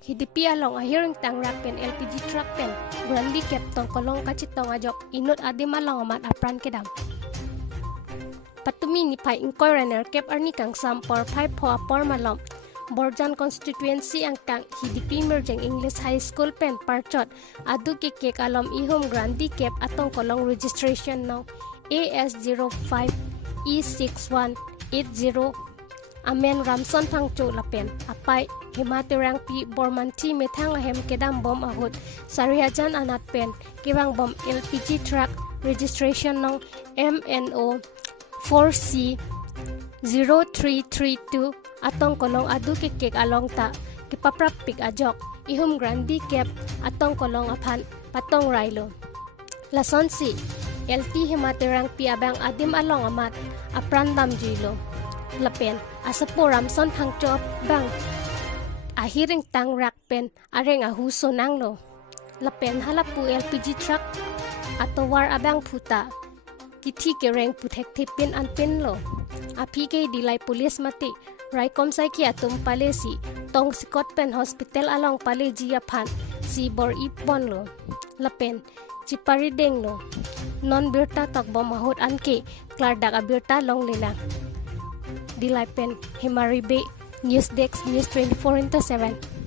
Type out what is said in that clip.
Hidipi along Ahir ingtangnak pen L.P.G Track pen Grandi Atongkolong kachitong ajok inut adim along amat apran kedam. Patume niphai ingkoy runner kep arni kangsam porthai por malom. Borjan constituency angkang Hidipi Mirjeng English High School pen parchot adu kekek alom ehum Grandi kep Atongkolong registration no AS05 E6180 amen Ramson Phangcho Lapen apei Hema Terangpi Bormanthi methang ahem kevangbom ahut sarihajan anat pen kevangbom L.P.G Track registration no MNO 4C 0332 Atongkolong adu kekek along ta kepaprap pik ajok ehum Grandi kep Atongkolong aphan patong railo lason si LT Hema Terangpi abang adim along amat apran dam juilo Lapen asapo Ramson Phangcho bang Ahir ingtangnak pen areng ahuso nanglo Lapen halapu L.P.G Track atowar abang puta kithi kereng puthek thipin anpin lo apei dilai pulis mati raikom sai ki atum palesi tong sikot pen hospital along pale jia phan si bor ipon lo Lapen chipari deng lo non birta takbom ahut anke klardak abirta long lilang di Lapen Hemaribe News Desk News 24/7